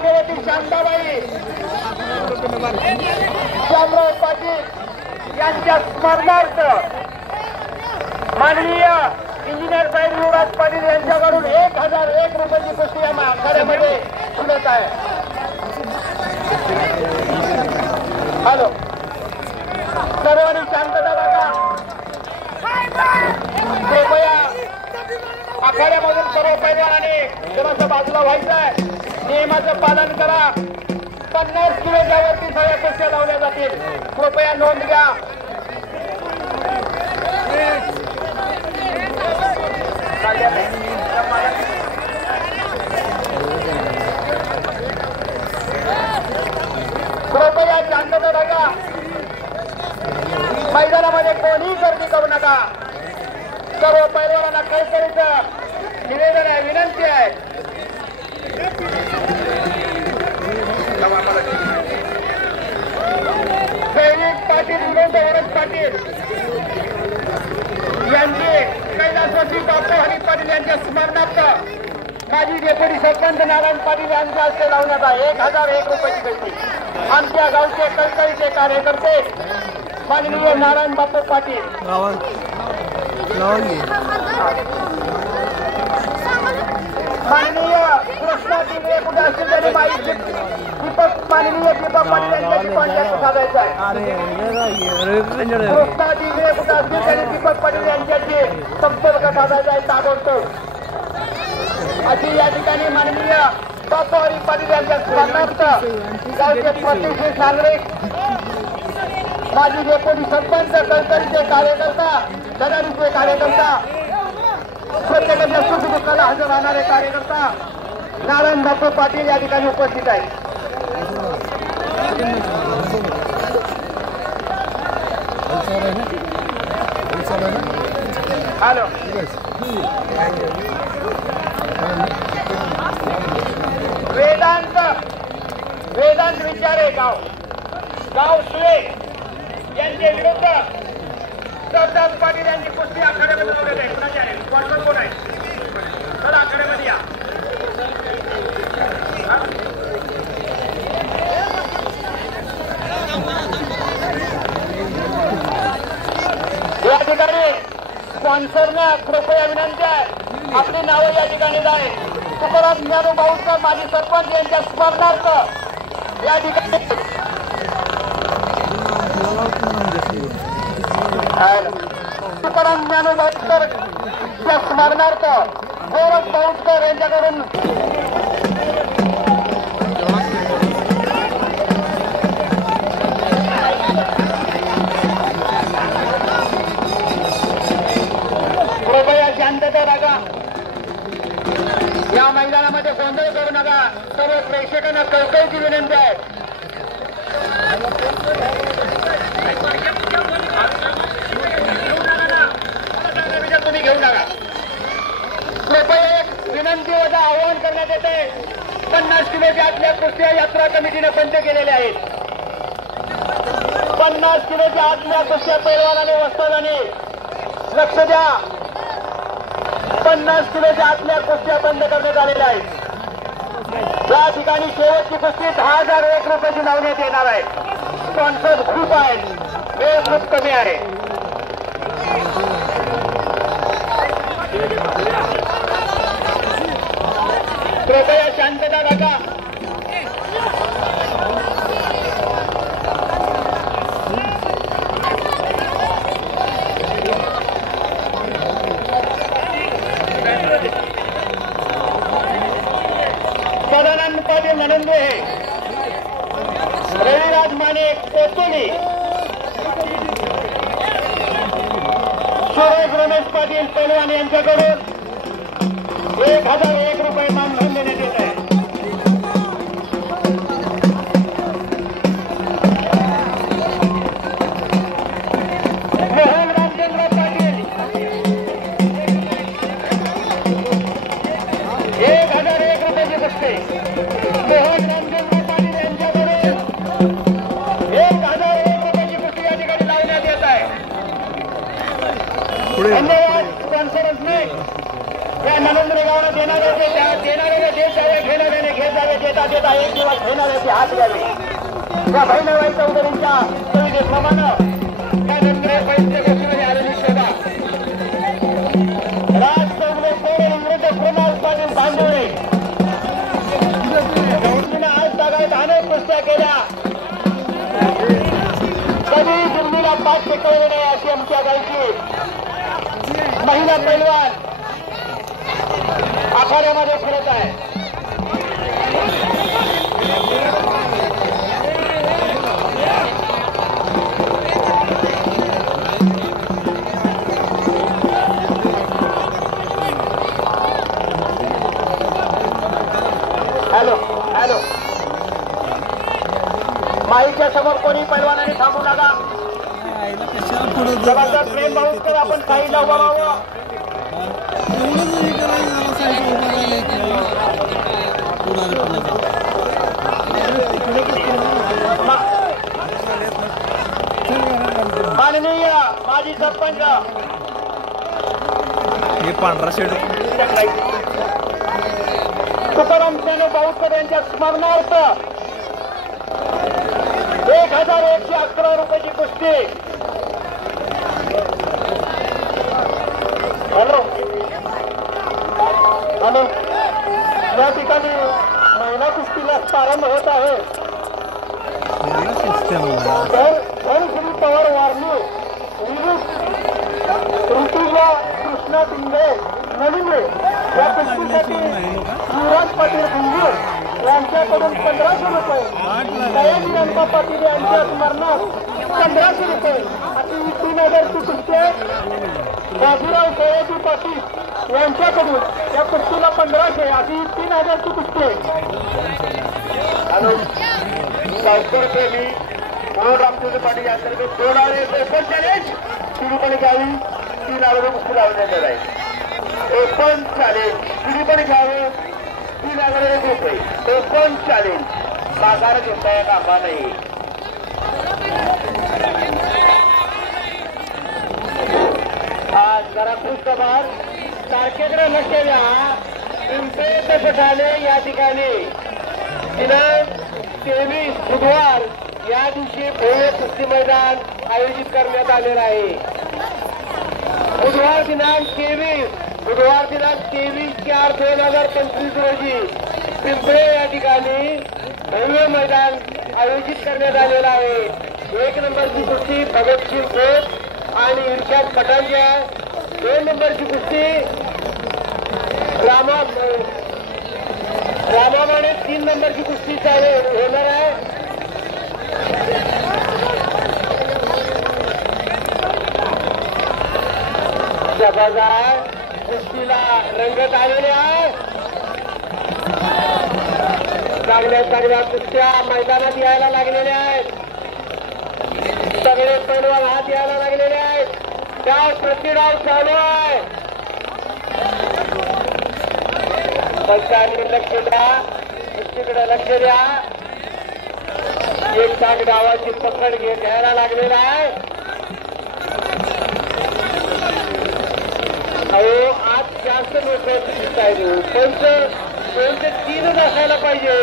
शांताबाई श्यामराव पाटील यांच्या स्मरणार्थ माननीय इंजिनियर साहेब युवराज पाटील यांच्याकडून 1001 रुपयाची कुस्ती या आखाड्यामध्ये सुरत आहे. हॅलो, सर्वांनी शांतता राखा. कृपया आखाड्यामधून सर्व पैलवानाने जरासं बाजूला व्हायचं आहे. नियमाचं पालन करा. 50 किलोच्या वरती सगळ्या कुस्त्या लावल्या जातील. कृपया नोंद घ्या. कृपया शांतता राखा. मैदानामध्ये कोणीही गर्दी करू नका. सर्व पैलवानांना कळकळीचं निवेदन आहे, विनंती आहे. दैनिक पाटील विनोद वरद पाटील यांचे कैलासवासी डॉक्टर हरी पाटील यांच्या स्मरणार्थ माजी डेप्युटी सरपंच नारायण पाटील यांच्या हस्ते लावण्यात आहे 1001 रुपयाची कुस्ती. आमच्या गावचे कळकळीचे कार्यकर्ते माननीय नारायण बापू पाटील, माननीय कृष्णा दिले कुठे असतील त्यांनी माहिती दीपक माननीय दीपक पाटील यांच्याशी कॉन्टॅक्ट साधायचा आहे. कृष्णा दिले कुठे असतील त्यांनी दीपक पाटील यांच्याशी संपर्क साधायचा आहे ताबडतोब. अशी या ठिकाणी माननीय डॉक्टर हरी पाटील यांच्या स्मरणार्थ गावचे प्रतिष्ठित नागरिक माजी डेप्युटी सरपंच कळकळीचे कार्यकर्ता धडाडीचे कार्यकर्ता प्रत्येकाच्या सुखदुःखाला हजर राहणारे कार्यकर्ता नारायण बापू पाटील या ठिकाणी उपस्थित आहेत. हॅलो, वेदांत विचारे गाव सुळे यांचे विरुद्ध सरदार पाटील यांची कुस्ती आखाड्यामध्ये लावण्यात आहे. कुणाची आहे? स्पॉन्सर कोण आहे? चला आखाड्यामध्ये या. या ठिकाणी स्पॉन्सरना कृपया विनंती आहे आपली नावं या ठिकाणी जाय. तुकाराम ज्ञानोबाऊंचा माजी सरपंच यांच्या स्मरणार्थ या ठिकाणी तुकाराम ज्ञानोबाऊंच्या स्मरणार्थ गौरव बाऊसकर यांच्याकडून कृपया शांतता राखा. या मैदानामध्ये गोंधळ करू नका. सर्व प्रेक्षकांना कळकळीची विनंती आहे. तुम्ही घेऊ नका. कृपया एक विनंती व आवाहन करण्यात येते. 50 किलोच्या आतल्या कुस्त्या यात्रा कमिटीने बंद केलेल्या आहेत. 50 किलोच्या आतल्या कुस्त्या पैलवानाने वस्तादाने लक्ष द्या. 50 किलोच्या आतल्या कुस्त्या बंद करण्यात आलेल्या आहेत. या ठिकाणी शेवटची कुस्ती 1001 रुपयाची लावण्यात येणार आहे. स्पॉन्सर खूप आहेत, वेळ खूप कमी आहे. कृपया शांतता राखा. सदानंद पाटील ननंदे, रविराज माने कोतुली, सुरेश रमेश पाटील पैलवान यांच्याकडून 1001 रुपये मानधन देण्यात येत आहे. मोहन रामचंद्र पाटील 1001 रुपयाची कुस्ती. मोहन रामचंद्र पाटील यांच्याकडून 1001 रुपयाची कुस्ती या ठिकाणी लावण्यात येत आहे. धन्यवाद. स्पॉन्सरच नाही या नरेंद्र गावाला देणारे देत जावे, घेणाऱ्याने घेत जावे. देता देता एक दिवस भैरवाची हात घ्यावी. या भैरवाई चौधरींच्या सुविधेप्रमाणे त्या नंतर पैसे बसून आलेली शोभा राज चौगले सोडे विरुद्ध कृणाल पाटील बांधवडे आज तागायत अनेक कुस्त्या केल्या. कधी दिल्लीला पाठ टेकवले नाही अशी आमच्या गायची महिला पैलवान आखाड्यामध्ये फिरत आहे. हॅलो हॅलो माईच्या समोर कोणी पैलवानाने थांबू नका. जबरदस्त प्रेम भाऊकर आपण काही उभा राहावं. माननीय माजी सरपंच हे पांढरा शेड तुकाराम सेनू भाऊकर यांच्या स्मरणार्थ 1111 रुपयाची कुस्ती. हॅलो हॅलो या ठिकाणी महिला कुस्तीला प्रारंभ होत आहे. तर श्री पवार वारणी ऋतुजा कृष्णा पिंगळे नवीन या कुस्तीसाठी युवराज पाटील गुंजूर यांच्याकडून 1500 रुपये, दयाजी रंपा पाटील यांच्या स्मरणात 1500 रुपये अशी 3000ची कुस्ती आहे. बाजीराव सयाजी पाटील यांच्याकडून या कुस्तीला 1500 अशी 3000ची कुस्ती आहे. हॅलो सावकर प्रेमी म्हणून रामचंद्र पाटील यांतर्गत 2 ओपन चॅलेंज सुरू पण घ्यावी. 3000 कुस्ती लावण्यात आहे. ओपन चॅलेंज सुरू पण घ्यावं. 3000 रुपये ओपन चॅलेंज माघार घेता येत कामा नाही. आज जरा खुश खबर तारखेकडे लक्ष द्या. पिंपळे पठाणे या ठिकाणी दिनांक 23 बुधवार या दिवशी भव्य कुस्ती मैदान आयोजित करण्यात आलेलं आहे. बुधवार दिनांक 23/4/2025 रोजी पिंपळे या ठिकाणी भव्य मैदान आयोजित करण्यात आलेलं आहे. 1 नंबरची कुस्ती भगतसिंग खोत आणि इर्शाद पठाणची आहे. 2 नंबरची कुस्ती रामामाने 3 नंबरची कुस्ती होणार आहे. जबरदस्त कुस्तीला रंगत आलेले आहे. चांगल्या कुस्त्या मैदानात यायला लागलेल्या आहेत. सगळे पैलवान हात यायला लागलेले आहेत. डाव प्रतिडाव चालू आहे. पंचांनी लक्ष द्या. कुस्तीकडे लक्ष द्या. एक ताक डावाची पकड घ्यायला लागलेला आहे. अहो आज जास्त लोक दिसत आहेत. पण 3च असायला पाहिजे.